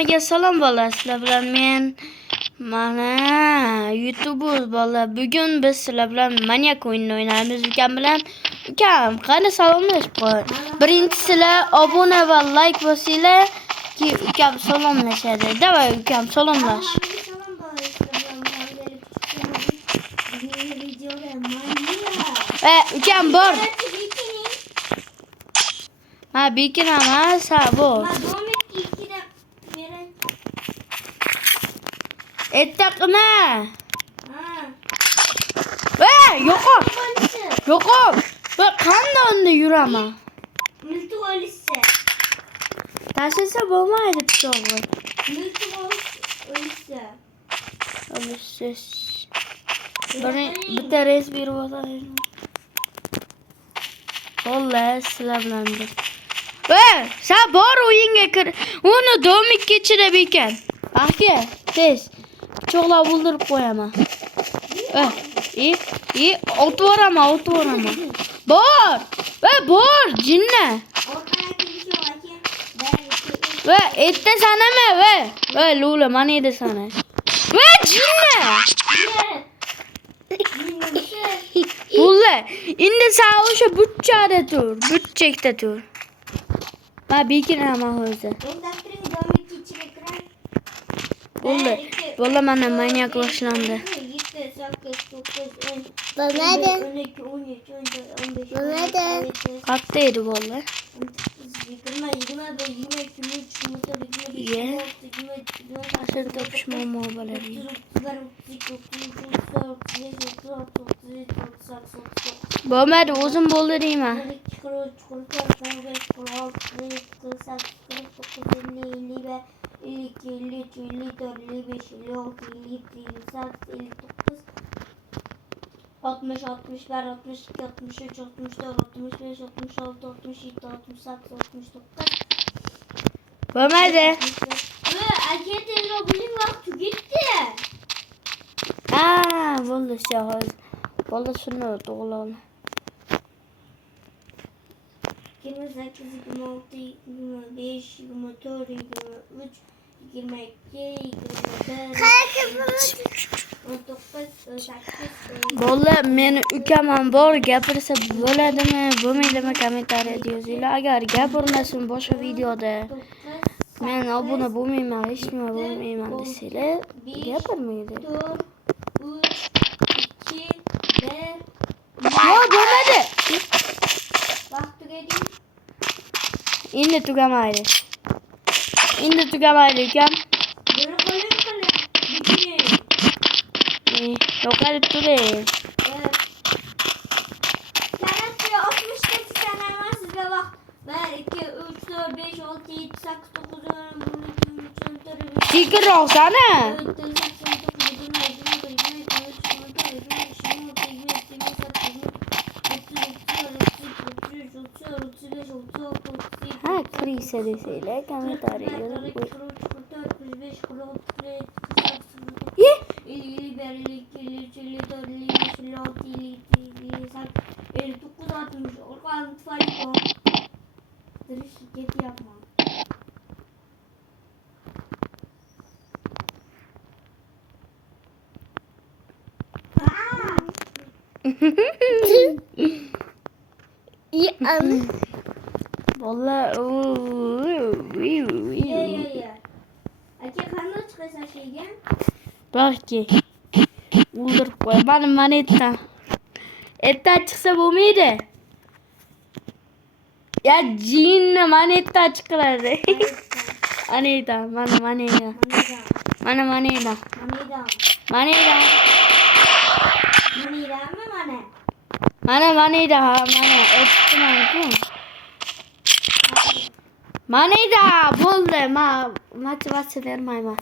Hammaga salom bolalar. Sizlar bilan men mana YouTube bolalar. Bugun biz sizlar bilan Maniac o'yinini o'ynaymiz. Ukam bilan. Ukam, qani salomlashib qo'y. Birinchisilar obuna va like bosinglar ki ukam salomlashadi. Davay ukam salomlash. Ukam bor. Ha, bekin emas, ha bor. Ettaqma. Yo'q. Yo'q. Qanday unda yuraman? Milti o'lsa. Tashlasa bo'lmaydi pichog'i. Milti o'lsa. Olishsiz. Bitta res berib o'taylik. Xullas, sizlar bilan bir. Sen bor o'yinga kir. Uni domik kechirib ekan. Aka, tez. Pichoqlab o'ldirib qo'yaman. Otvoraman. Bor. Bor, jinna. Etta sanama, Lula, mana edi sana. Jinna. Bulla, endi sen o'sha butchada tur, butchekda tur. Ma bekinaman hozir. Bulla mana manyak boshlandi. Bo'ladi. Qatta edi bulla. Asıl topishmoqmo bo'ladi. Bo'lmadi, o'zim bo'ldirayman. Altmış, 61, 62, 63, 64, 65, 66, 67, 68, 69. Bo'lmadi. Aka telefoning vaqti ketdi. Bo'ldi hozir. Bo'ldi shuni to'g'riladi. 28, 26, 25, 24, 23, 22, 21. Bo'ldi, meni ukamam bor, gapirsa bo'ladimi, bo'lmaydimi kommentariyada yozinglar. Agar gapirmasin boshqa videoda men obuna bo'lmayman, hech nima bo'lmayman desanglar, gapirmaydi. 3, 2, 1. Bo'lmadi. Vaqt tugadi. Endi tugamaydi. Ukam. Bir qo'lim qiling. Bitiring. Yo'qolib turing. Sanasi 60 ta sanaman sizga vaqt. 1, 2, 3, 4, 5, 6, 7, 8, 9, 10, 11, 12, 13, 14, 15. Sekinroq sana. Ha, krisa desanglar kommentariyada yozib qo'y. Vallahi Aka qanday chiqasan shayga? Balki o'ldirib qo'y. Mana etta chiqsa bo'lmaydi. Ya jinni manetta chiqaradi. Anida, manida. Manida bo'ldi. Motivatsiya bermayman.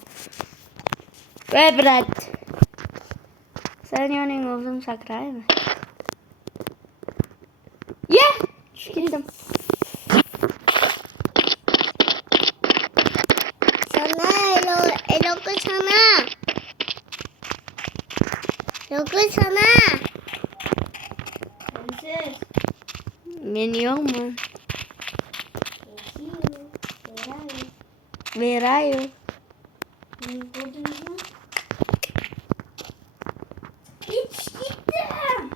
Brat. Sen yoning o'zim sakraymi? Ketdim. Sana eloku sana. Men yo'qman. Verayo. Gördünüz mü? Hiç gittim.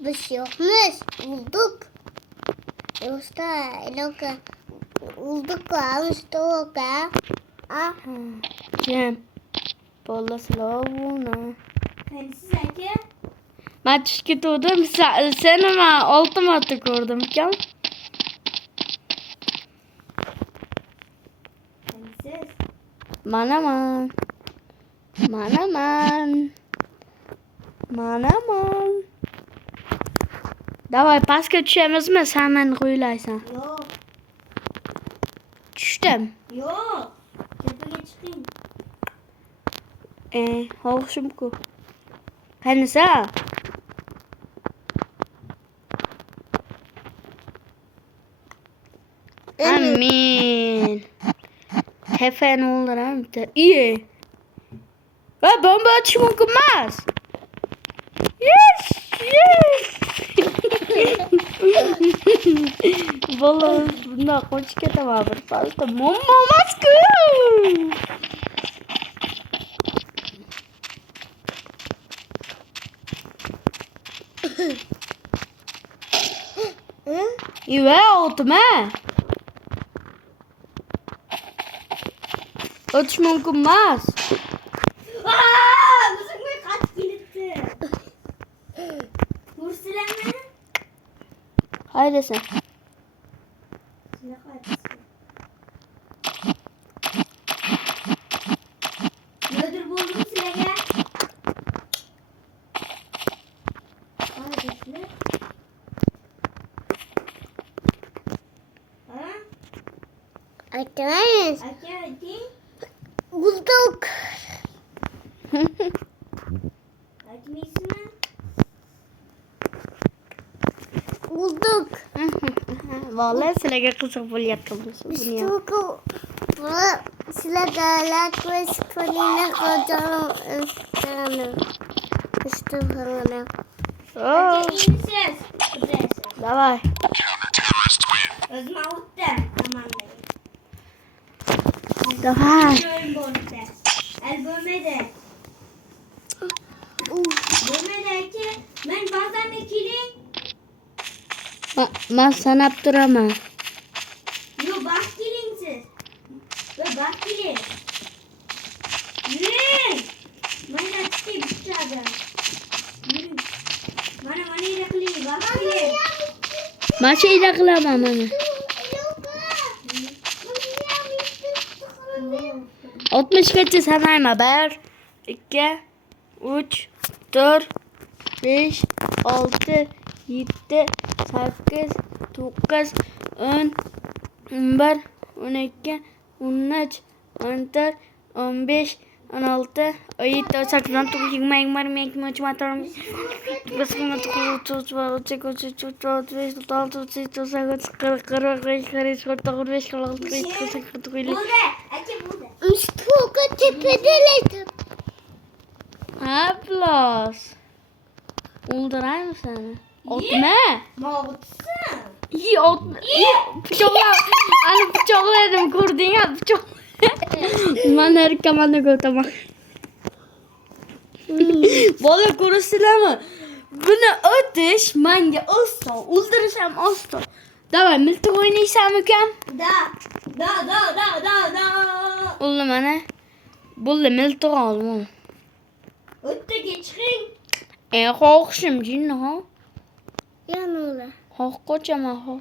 Bir şey yokmuş. Bulduk. Yoksa loka. Bulduk almıştı o ka. Ah. Kim? Bolla Slavuna. Size Ben çıkıp oldum. Sen ama ultimate kurdum. Kim? siz. Manaman. Manaman. Manaman. Davay paska düşemiz mi? Sen ben rüylaysan. Yok. Düştüm. Yok. Tepeye çıkayım. Hoşum ku. Kanisa. Amin. Tefen olur hem de. İyi. Ve bomba açım okunmaz. Yes. Yes. Vallahi bunda koçke de var. Fazla bomba maskı. İyi oldu mu? Açım okunmaz. Aaa! Kızım bir kaç kilitli. Vursilenme. Haydi sen. Silah kaçsın. Nedir buldum silahı? Hadi silah. Ha? Arkadaşlar Hadi. bulduk. Hadi misine? Bulduk. Vallahi silahı kızık bul yakalamışsın. İşte bu silahlar ve sıkıntıyla kocaman istedim. İşte falan. Oo, Hadi iyi misiniz? Kudretsiz. davay. Özme uttem. Tamam benim. Davay. Görün bonite. El bölmede. Bölmede ki ben bazen ikili. Ben sana yaptıramam. Yo bak kilin siz. Yo bak kilin. Yürüyün. Ben de çıkayım dışarıda. Yürüyün. Bana yaklayın. Bak kilin. Ben şey yaklamam onu. 60 kaçı sanayım. 1, 2, 3, 4, 5, 6, 7, 8, 9, 10, 11, 12, 13, 14, 15, 16, 17, 18, 19, 20, 21, 22, 23, 24, Burada. Eki burada. İşte o tepedeler. Ablas. Ulduray mı seni? Otma. Mağutsın. İyi otma. Bıçakla. Hani bıçakladım kurdun ya bıçak. Ben her kamanda götürmek. Valla kurusuyla mı? Bunu ötüş mange olsun. Ulduruşam olsun. Davay milti oynaysam mükem. Da. Ullum ana. Bulle milti olma. Ötte geçkin. Korkşum cinni ha. Yanıla. Kork kocaman ha.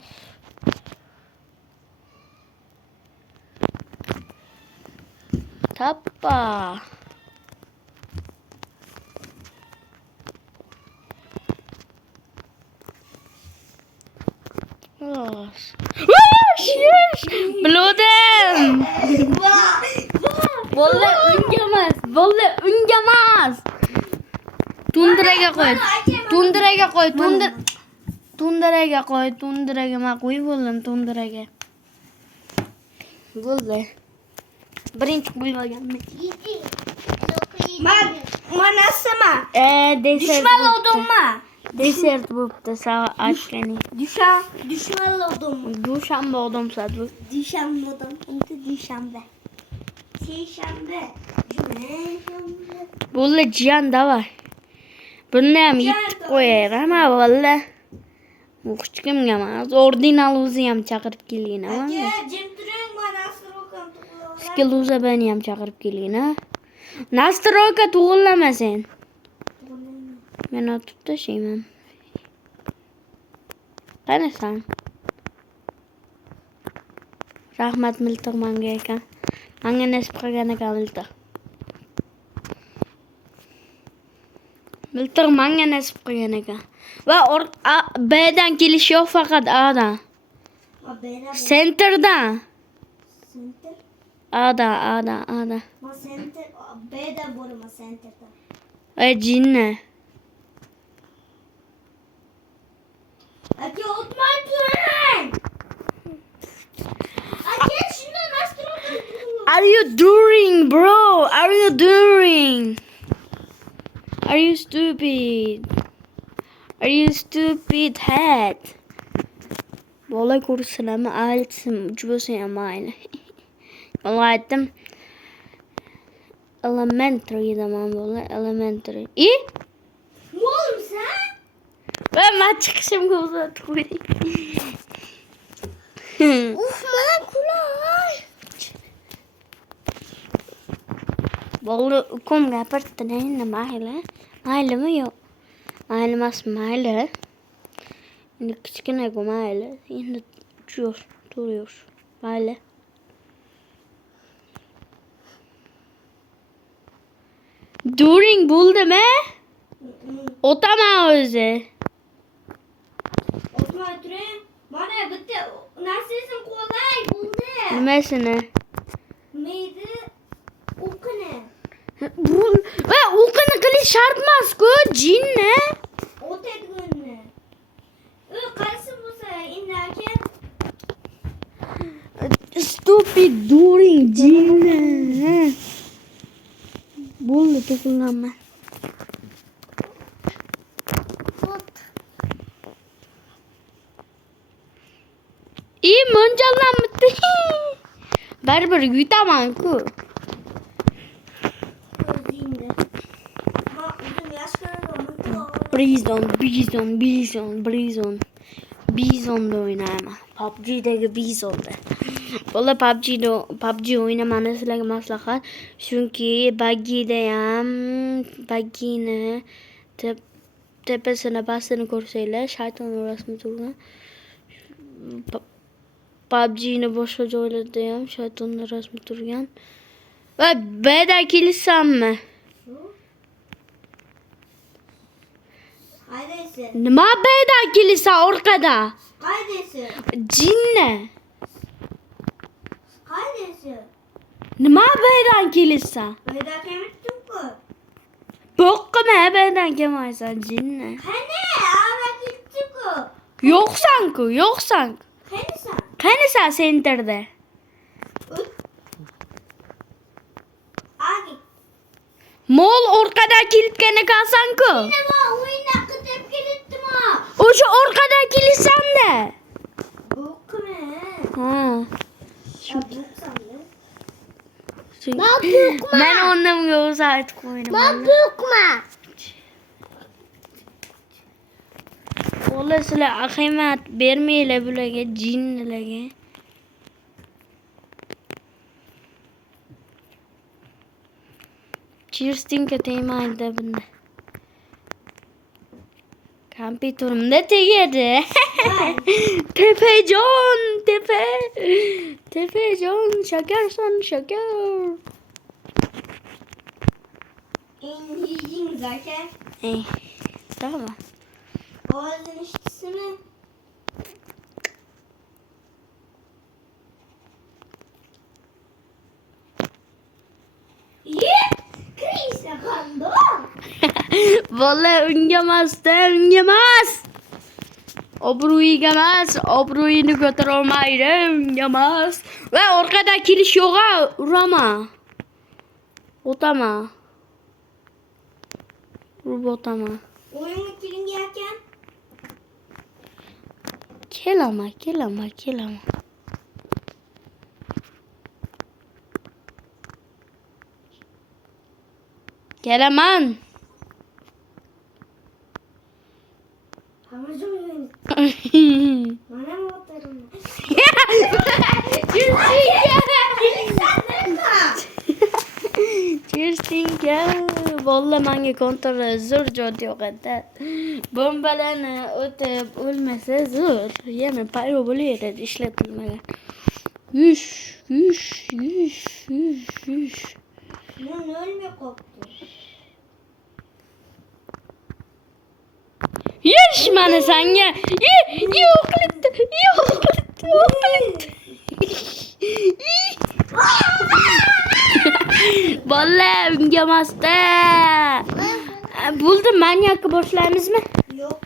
Tappa. Yes. Bildim. Vallahi ungamas. Vallahi ungamas. Tundiraga qo'y. Tundiraga qo'y. Tundiraga qo'y. Tundiraga men qo'yib bo'ldim tundiraga. Bo'ldi. Birinchi qo'yib olganman. Manasima. Desert. Düşmanladımma. Desert bo'pti, sağ aytganing. Düşmanladım. Dushanba odamsan bu. Düşmanladım. Endi düşanbe. Seshanbe. Bo'ldi, jiyan davay. Buni ham yetib qo'yar, ama valla. Bu hech kimga emas, ordinal o'zi ham chaqirib kelgan, ama. Jim turing, manasir o'qim. Skiluza beni ham chaqirib kelgan, ha. Nastroyka to'g'rilama sen. Men otib tashlayman. Qanasan? Rahmat miltiq manga ekan. Manga nasib qilgan ekan miltiq. Miltiq manga nasib qilgan ekan. Va B'dan kelish yo'q, faqat A'dan. Centerdan. Center. A'dan. Ma center. B'da bo'lma centerda. Jinni. Aka o'tmay turing. Aka shunda nastroyka. Are you doing, bro? Are you doing? Are you stupid? Are you stupid head? Vallahi ko'rsinlarmi? Aytsim, bo'lsa ham mayli. Vallahi aytdim. Elementary dedim vallahi, elementary. Ne oğlum sen? Ben çıkışımga uzatib qo'ydik. Uf, mana kulay. Vallahi ukum gapirdi, endi mayli. Maylimi yo'q? Mayli emas, mayli. Endi kichkina-ku mayli. Endi 3 yosh, 4 yosh. Mayli. During bo'ldimi? O'taman o'zi. O'tmay turing. Mana bitta narsasin qo'lay bo'ldi. Nimasini? Meydi o'qini. Va o'qini qilish shart emas-ku, jinni. O'tadiganni. Qaysi bo'lsa endi aka. Stupid during jinni. Bo'ldi, to'qilman. Mo'ljallanibdi. Baribir yutaman-ku. O'zingda. Ma o'zim yashkaraman. Bizonda o'ynayman. PUBG'dagi Bizonda. Bola PUBG o'ynamani sizlarga maslahat. Chunki baggini tepasini pastini ko'rsanglar, shayton rasmi turgan. PUBG'ni boshqa joylarda ham shayton rasmi turgan. Va B'da kelsammi? Qaydaysiz? Nima B'da kelsa orqada? Qaydaysiz? Jinni. Qaydaysiz? Nima B'dan kelsa? Bayda kemitdim-ku. Boqqima B'dan kelmaysan, jinni. Qani? Ava ketdi-ku. Yo'qsan-ku. Qanisan? Qanasan centerda? Agi. Mol orqada kelibgani qalsan-ku. Nima o'yinda qilib kelibdim-a? O'sha orqada kelsan-da. Bo'qmi? Ha. Bo'qsamda. Men o'rnimga o'zi aytib qo'ydim. Bukma. Ola sizlar ahamiyat bermanglar bularga, jinnilarga. Chirstinga tegmaydi bunda. Kompyuterimda tegadi. Tepejon, shakarsan, shakar. Endi yedingiz aka. Tamam. Ovozini eshitdingizmi? Vallahi ungamasdan ungamas. Obro'yiga emas, obro'yini ko'tarolmaydi, unga emas. Va orqada kirish yo'q, urama. O'tama. Urib o'tama. Oyunga kiringan. Kelama. Kelaman. Hamacım oyun. Bana mı otarım? Kirstinga. Vallahi menga kontrol zo'r jo'd yo'q edi. Bombalarni o'tib o'lmasa zo'r. Yana paydo bo'laveradi ishlatilmagan. Yush. Ben ölmüyor koptu. Yush mana senga. Yo'q qilibdi. Vallahi unga emasda. Bo'ldi, manyakka boshlaymizmi? Yok.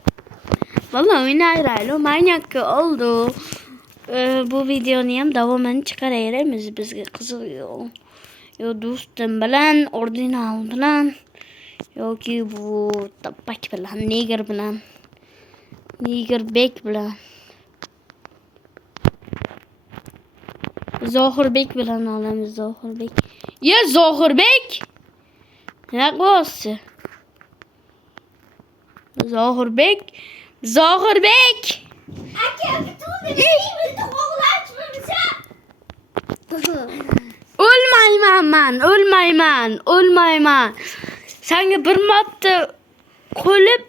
Vallahi o'ynaylaylik. Manyakka oldu. Bu videoni ham davomini chiqaraveramiz. Bizga qiziq yo'q. Yo do'stim bilan, ordinal bilan yoki bu tapak bilan, neger bilan, negerbek bilan, Zohirbek bilan olamiz. Zohirbek. Ya Zohirbek? Ne qo'ysi? Zohirbek. Aka bütün bildiğimizi oğulaçmamışa. O'lmayman. Senga bir marta qo'lib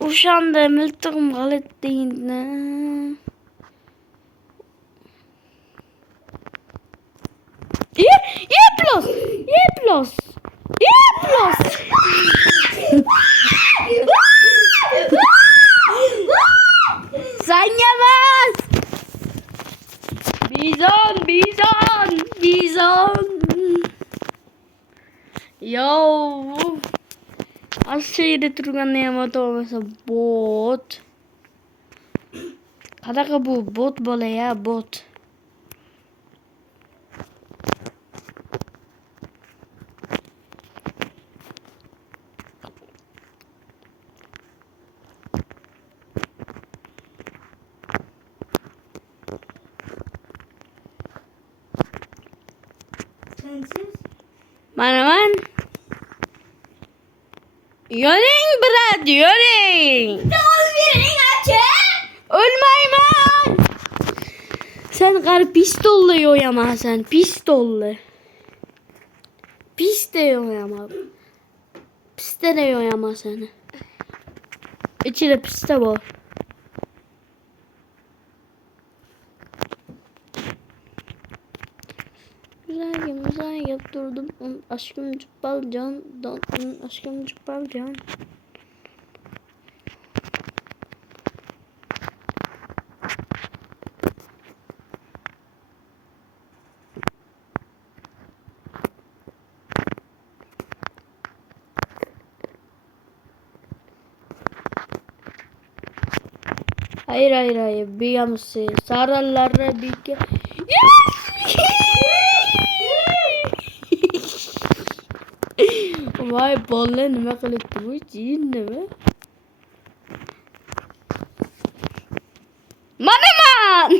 o'shanda miltig'im g'alitdingni. Plus. Senga emas. Bizon. Yo. Aşağıda turganda ham o'tolmasa bot. Qanaqa bu bot bola ya, bot. Sensiz. Man. Yoring brat, yoring. Doğru birini aka. O'lmayman. Sen qari pistolla yo'yamasan, pistolla. Pista yo'yama. Pista da yo'yamasan. İçinde pista bor. Güzel durdum. Aşkım Cübbal Can. Hayır. Biyamsı. Sarılara bir ke... Vay bolla nima qilibdi bu? Jin nima? Manaman!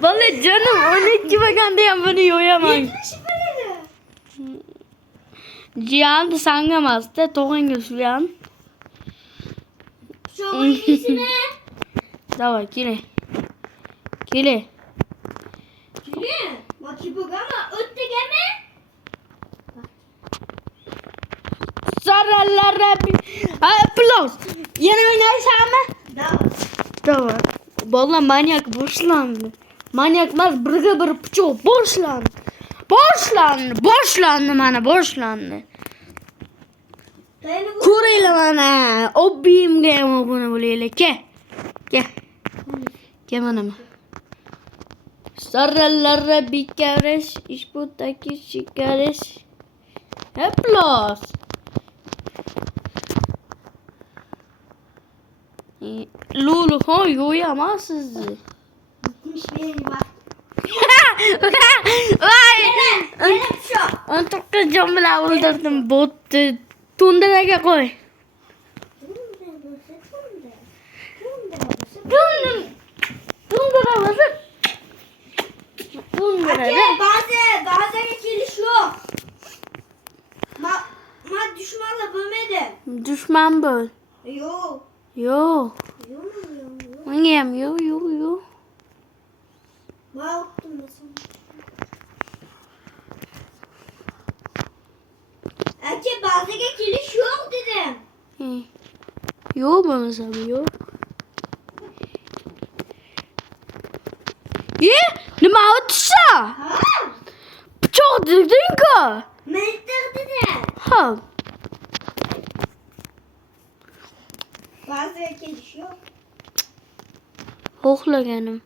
Vallahi canım 12 baganda ham buni yo'yaman. Cihan sangamasda to'g'inga suyan. Şu oyuncu Давай, kele. Gülü. Bak bu ama öttü gemi. Sarılara bir... Plus. Yana oynayışamı? Давай. Vallahi manyak boşlandı. Manyak mas birga bir pichoq boşlandı. Boşlandı mana boşlandı. Ko'ringlar mana. Obbimga ham obuna bo'laylik. Ke mana. Sarılara bir karış, iş buradaki şikarış. Hep los. Lulu hoy uyamazsınız. Gitmiş beni bak. Vay. Benim şu. Onu çok kızcağım bile öldürdüm. Botu. Tunduraga koy. Tundura basın. Tundura Ake da. bazı geçiliş yok. Ma düşmanla bölmedim. Düşman böl. Yok. Yo. Yok. Oynayam yo. Baktım mesela. Ake bazı geçiliş yok dedim. Yo bana sabı yo. Ye, ne mi atsa? Ha? Çok düzdün ki. Melekler dedim. Ha. Bazı geçiliş yok. Hohla canım.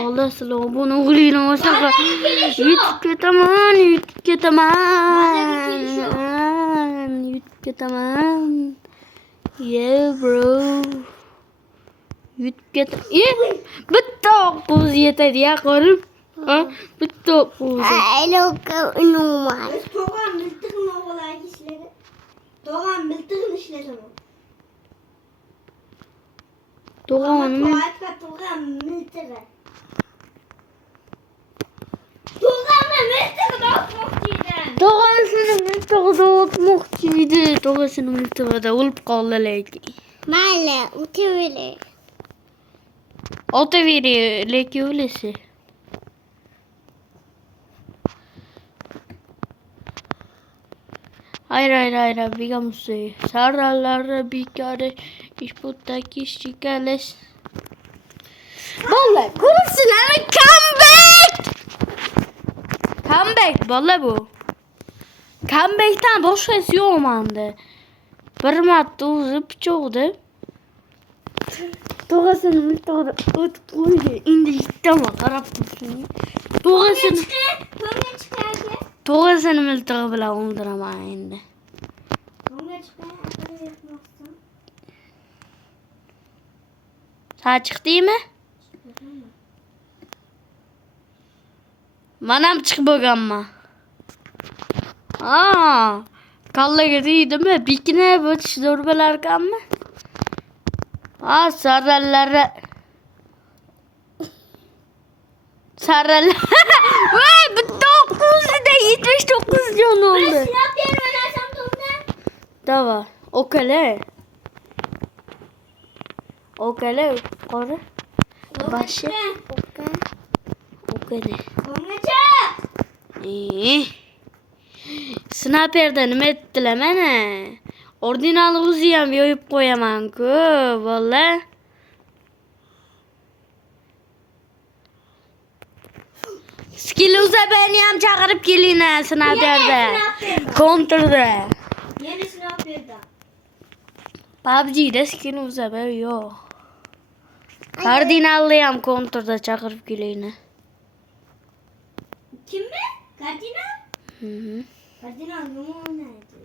Vallahi slow bunu gülüyorum olsa. Yutke tamam. Yutke tamam. Yeah bro. Yutke tamam. Betul puz yeter ya karım. Ha? Betul puz. Alo normal. Biz Doğan Miltik'in oğulay işleri. Doğan Miltik'in işleri mi? Doğan mı? Doğan Miltik'in. Doğan Miltik'in bakmıştıydım. Doğasını miltağda atmakçıydı. Doğasını miltağda olup kaldı. Male utivili. O da veriyor. Leki öylesi. Hayır. Bigamsı. Sarılara bir kere iş buradaki şikales. Vallahi kurulsun ama comeback. Comeback vallahi bu. Comeback'ten başka şey yok manda. Bir madde uzıp çoğdu. Doğasını miltağda atkoydu. İndi gitti ama karaptısın. Doğasını. Konga çıkarken. Doğasını miltağda bile olduramam. Konga çıkarken akıllı yapmazsın. Sağ çıktı değil mi? Manam çık bakalım. Kalla gidiyor değil mi? Bikine bu zorbalar kan mı? Sarılara. Vay bu 9'da 79 can oldu. Silah bir oynarsam donda. Dava. O kale. Kore. Başı. O kale. Konga çık. Sniper'den nima etdilar mana? Ordinal o'zi ham yoyib qo'yaman-ku, valla. Skill uzabani ham chaqirib kelinglar sniperda. Counterda. Yeni silah verdi. PUBG'da skill uzabi yo'q. Kardinalni ham counterda chaqirib kelinglar. Kimmi? Kardinal? Mhm. Kardinal yomon oynaydi.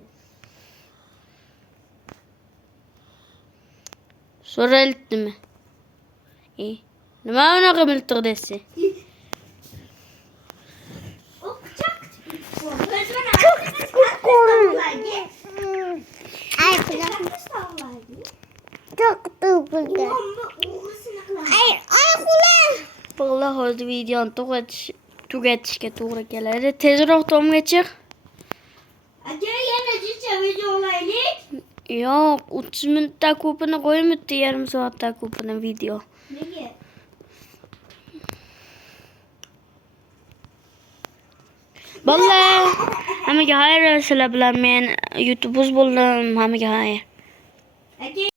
So'raldimi? Nima unaqa miltiqdasi? O bıçak. Çok Ay çok tıpkı. Ay kula. Vallahi hozir videoni tugatishga to'g'ri keladi. Tezroq tomga chiq. Aka yana jicha video olaylik. Yo'q, 30 minutda ko'pini qo'ymaydi, yarim soatda ko'pini video. Nega? Vallahi hammaga xayr, sizlar bilan men YouTube'uz bo'ldim. Hammaga xayr. Aka